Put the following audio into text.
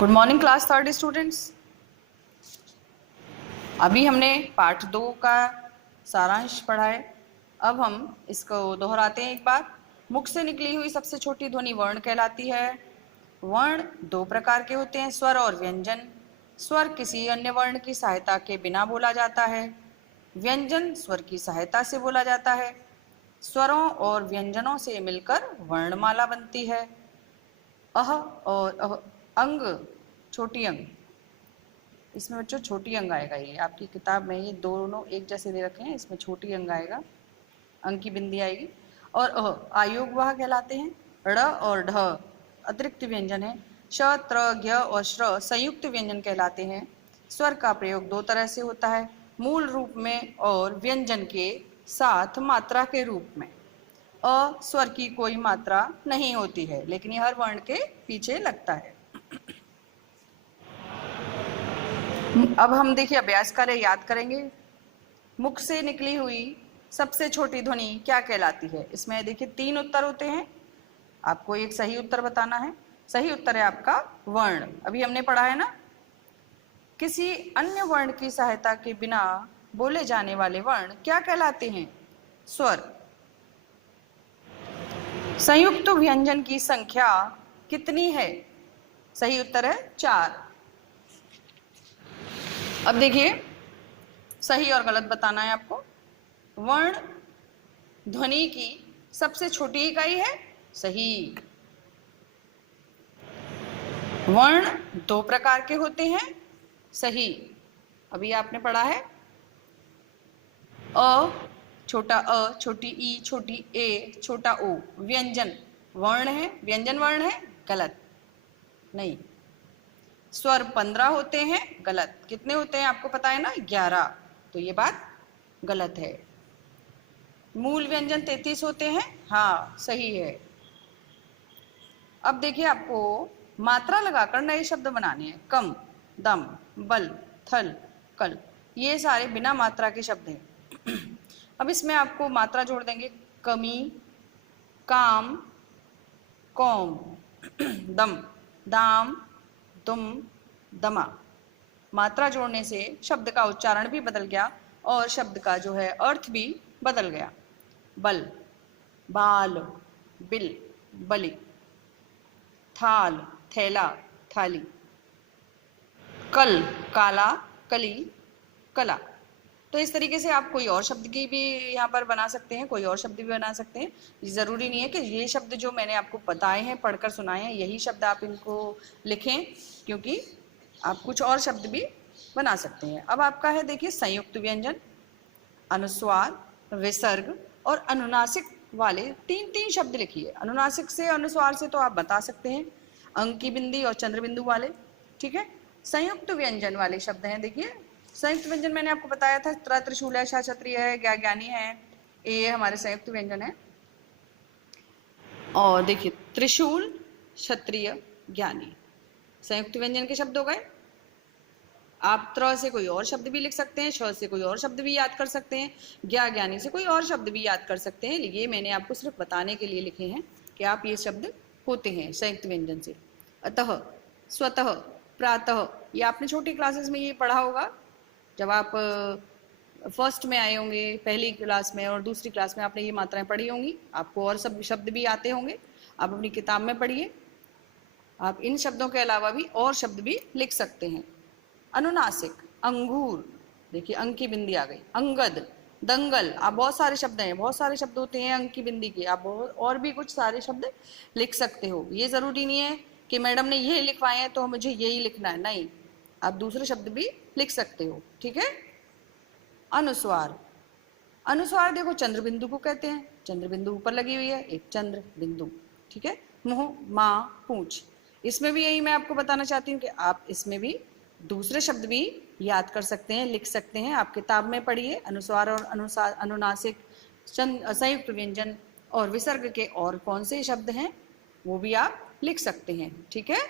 Good morning class third students. अभी हमने part 2 का सारांश पढ़ा है। अब हम इसको दोहराते हैं एक बार। मुख से निकली हुई सबसे छोटी ध्वनि वर्ण कहलाती है। वर्ण दो प्रकार के होते हैं, स्वर और व्यंजन। स्वर किसी अन्य वर्ण की सहायता के बिना बोला जाता है, व्यंजन स्वर की सहायता से बोला जाता है। स्वरों और व्यंजनों से मिलकर वर्णमाला बनती है। अह और अह, अंग छोटी अंग, इसमें बच्चों छोटी अंग आएगा। ये आपकी किताब में ये दोनों एक जैसे दे रखे हैं, इसमें छोटी अंग आएगा, अंग की बिंदी आएगी। और आयोग वह कहलाते हैं। ड़ और ढ अतिरिक्त व्यंजन है। श त्र ज्ञ और श्र संयुक्त व्यंजन कहलाते हैं। स्वर का प्रयोग दो तरह से होता है, मूल रूप में और व्यंजन के साथ मात्रा के रूप में। अ स्वर की कोई मात्रा नहीं होती है, लेकिन यह हर वर्ण के पीछे लगता है। अब हम देखिए अभ्यास कार्य याद करेंगे। मुख से निकली हुई सबसे छोटी ध्वनि क्या कहलाती है। इसमें देखिए 3 उत्तर होते हैं, आपको एक सही उत्तर बताना है। सही उत्तर है आपका वर्ण। अभी हमने पढ़ा है ना, किसी अन्य वर्ण की सहायता के बिना बोले जाने वाले वर्ण क्या कहलाते हैं, स्वर। संयुक्त व्यंजन की संख्या कितनी है, सही उत्तर है 4। अब देखिए सही और गलत बताना है आपको। वर्ण ध्वनि की सबसे छोटी इकाई है, सही। वर्ण दो प्रकार के होते हैं, सही। अभी आपने पढ़ा है अ, छोटा अ, छोटी ई, छोटी ए, छोटा ओ व्यंजन वर्ण है, व्यंजन वर्ण है, गलत। नहीं, स्वर 15 होते हैं, गलत। कितने होते हैं आपको पता है ना, 11, तो ये बात गलत है। मूल व्यंजन 33 होते हैं, हाँ सही है। अब देखिए आपको मात्रा लगाकर नए शब्द बनाने हैं। कम, दम, बल, थल, कल, ये सारे बिना मात्रा के शब्द हैं। अब इसमें आपको मात्रा जोड़ देंगे। कमी, काम, कौम, दम, दाम, दुम, दमा। मात्रा जोड़ने से शब्द का उच्चारण भी बदल गया और शब्द का जो है अर्थ भी बदल गया। बल, बाल, बिल, बलि, थाल, थैला, थाली, कल, काला, कली, कला। तो इस तरीके से आप कोई और शब्द की भी यहाँ पर बना सकते हैं, कोई और शब्द भी बना सकते हैं। ज़रूरी नहीं है कि ये शब्द जो मैंने आपको बताए हैं, पढ़कर सुनाए हैं, यही शब्द आप इनको लिखें, क्योंकि आप कुछ और शब्द भी बना सकते हैं। अब आपका है देखिए संयुक्त व्यंजन। अनुस्वार, विसर्ग और अनुनासिक वाले 3 शब्द लिखिए। अनुनासिक से अनुस्वार से तो आप बता सकते हैं, अंक की बिंदी और चंद्र बिंदु वाले, ठीक है। संयुक्त व्यंजन वाले शब्द हैं, देखिए संयुक्त व्यंजन मैंने आपको बताया था, त्र, त्रिशूल है, श, क्षत्रिय है, ज्ञा, ज्ञानी है, ये हमारे संयुक्त व्यंजन है। और देखिए त्रिशूल, क्षत्रिय, ज्ञानी संयुक्त व्यंजन के शब्द हो गए। आप त्र से कोई और शब्द भी लिख सकते हैं, श से कोई और शब्द भी याद कर सकते हैं, ज्ञा, ज्ञानी से कोई और शब्द भी याद कर सकते हैं। ये मैंने आपको सिर्फ बताने के लिए लिखे हैं कि आप ये शब्द होते हैं संयुक्त व्यंजन से। अतः, स्वतः, प्रातः, ये आपने छोटी क्लासेस में ये पढ़ा होगा। जब आप फर्स्ट में आए होंगे, पहली क्लास में और दूसरी क्लास में आपने ये मात्राएं पढ़ी होंगी। आपको और सब शब्द भी आते होंगे, आप अपनी किताब में पढ़िए। आप इन शब्दों के अलावा भी और शब्द भी लिख सकते हैं। अनुनासिक, अंगूर, देखिए अंक की बिंदी आ गई। अंगद, दंगल, आप बहुत सारे शब्द हैं, बहुत सारे शब्द होते हैं अंक की बिंदी के। आप और भी कुछ सारे शब्द लिख सकते हो। ये जरूरी नहीं है कि मैडम ने ये लिखवाए हैं तो मुझे यही लिखना है, नहीं, आप दूसरे शब्द भी लिख सकते हो, ठीक है। अनुस्वार, अनुस्वार देखो चंद्र बिंदु को कहते हैं, चंद्र बिंदु ऊपर लगी हुई है, एक चंद्र बिंदु, ठीक है। मुंह, माँ, पूंछ, इसमें भी यही मैं आपको बताना चाहती हूँ कि आप इसमें भी दूसरे शब्द भी याद कर सकते हैं, लिख सकते हैं। आप किताब में पढ़िए अनुस्वार और अनुनासिक, संयुक्त व्यंजन और विसर्ग के और कौन से शब्द हैं वो भी आप लिख सकते हैं, ठीक है।